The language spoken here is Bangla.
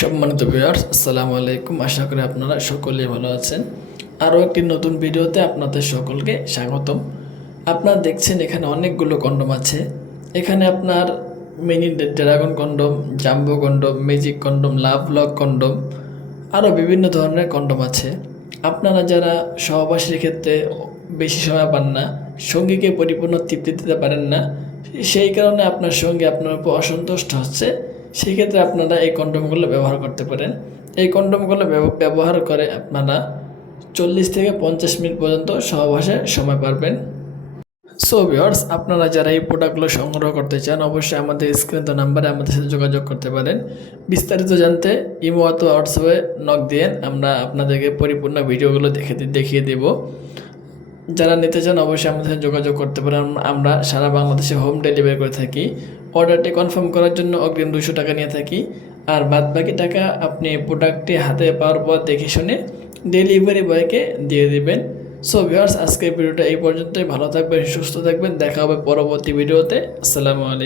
সম্মানিত ভিউয়ার্স, আসসালামু আলাইকুম। আশা করি আপনারা সকলেই ভালো আছেন। আরও একটি নতুন ভিডিওতে আপনাদের সকলকে স্বাগতম। আপনারা দেখছেন এখানে অনেকগুলো কন্ডম আছে। এখানে আপনার mini dragon condom, jumbo condom, magic condom, love lock condom, আরও বিভিন্ন ধরনের কন্ডম আছে। আপনারা যারা সহবাসীর ক্ষেত্রে বেশি সময় পান না, সঙ্গীকে পরিপূর্ণ তৃপ্তি দিতে পারেন না, সেই কারণে আপনার সঙ্গী আপনার উপর অসন্তুষ্ট হচ্ছে, সেই ক্ষেত্রে আপনারা এই কন্ডমগুলো ব্যবহার করতে পারেন। এই কন্ডমগুলো ব্যবহার করে আপনারা 40 থেকে 50 মিনিট পর্যন্ত সহবাসে সময় পাবেন। সো ভিউয়ার্স, আপনারা যারা এই প্রোডাক্টগুলো সংগ্রহ করতে চান, অবশ্যই আমাদের স্ক্রিনে দেওয়া নাম্বারে আমাদের সাথে যোগাযোগ করতে পারেন। বিস্তারিত জানতে ইমো অথবা হোয়াটসঅ্যাপে নক দিয়েন, আমরা আপনাদেরকে পরিপূর্ণ ভিডিওগুলো দেখিয়ে দেব। যারা নিতে চান অবশ্যই আমাদের সাথে যোগাযোগ করতে পারেন। আমরা সারা বাংলাদেশে হোম ডেলিভারি করে থাকি। অর্ডারটি কনফার্ম করার জন্য অগ্রিম 200 টাকা নিয়ে থাকি, আর বাদ বাকি টাকা আপনি প্রোডাক্টটি হাতে পাওয়ার পর দেখে শুনে ডেলিভারি বয়কে দিয়ে দেবেন। সো ভিউয়ার্স, আজকের ভিডিওটা এই পর্যন্তই। ভালো থাকবেন, সুস্থ থাকবেন, দেখা হবে পরবর্তী ভিডিওতে। আসসালামু আলাইকুম।